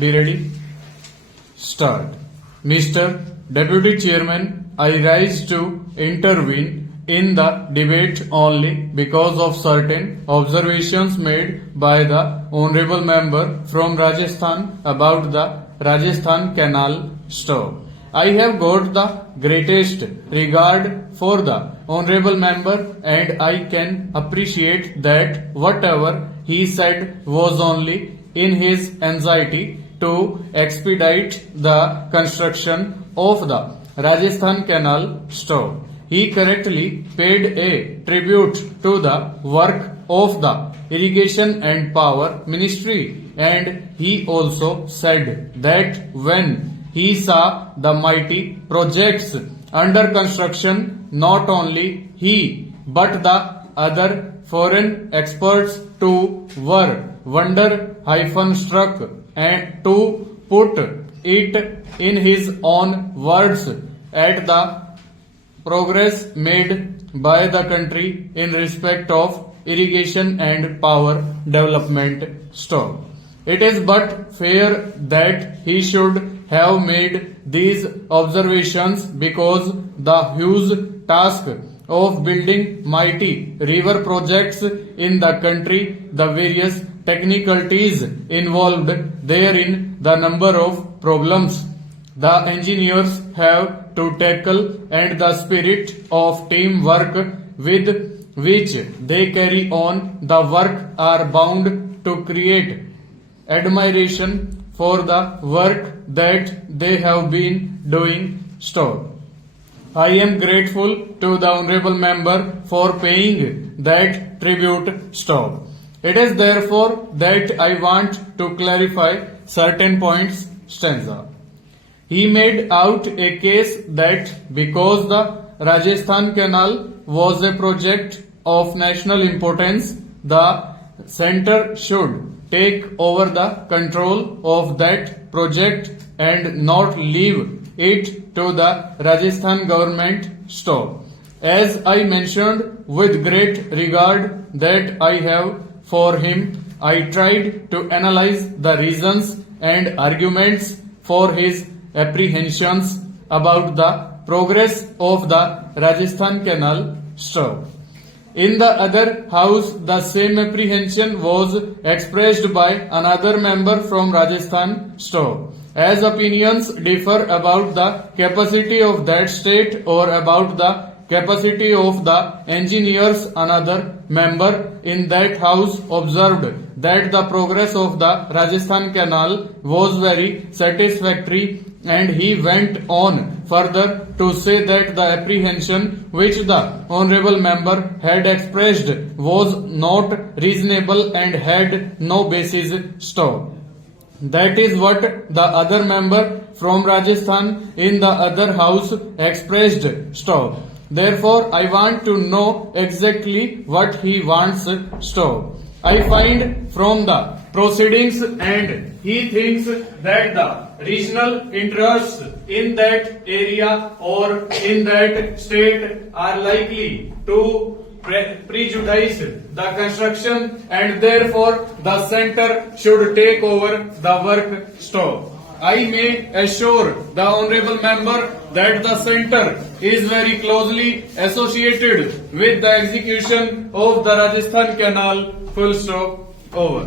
Be ready. Start. Mr. Deputy Chairman, I rise to intervene in the debate only because of certain observations made by the Honorable Member from Rajasthan about the Rajasthan Canal stove. I have got the greatest regard for the Honorable Member and I can appreciate that whatever he said was only in his anxiety to expedite the construction of the Rajasthan Canal stove. He correctly paid a tribute to the work of the Irrigation and Power Ministry, and he also said that when he saw the mighty projects under construction, not only he but the other foreign experts too were wonder-struck and to put it in his own words at the progress made by the country in respect of irrigation and power development stock. It is but fair that he should have made these observations because the huge task of building mighty river projects in the country, the various technicalities involved therein, the number of problems the engineers have to tackle and the spirit of teamwork with which they carry on the work are bound to create admiration for the work that they have been doing. I am grateful to the Honorable Member for paying that tribute. It is therefore that I want to clarify certain points. He made out a case that because the Rajasthan Canal was a project of national importance, the centre should take over the control of that project and not leave it to the Rajasthan government. As I mentioned with great regard that I have for him, I tried to analyze the reasons and arguments for his apprehensions about the progress of the Rajasthan Canal stove. In the other house, the same apprehension was expressed by another member from Rajasthan stove. As opinions differ about the capacity of that state or about the capacity of the engineers, another member in that house observed that the progress of the Rajasthan Canal was very satisfactory, and he went on further to say that the apprehension which the Honorable Member had expressed was not reasonable and had no basis. That is what the other member from Rajasthan in the other house expressed. Therefore, I want to know exactly what he wants. I find from the proceedings and he thinks that the regional interests in that area or in that state are likely to prejudice the construction and therefore the centre should take over the work. I may assure the Honorable Member that the centre is very closely associated with the execution of the Rajasthan Canal. Over.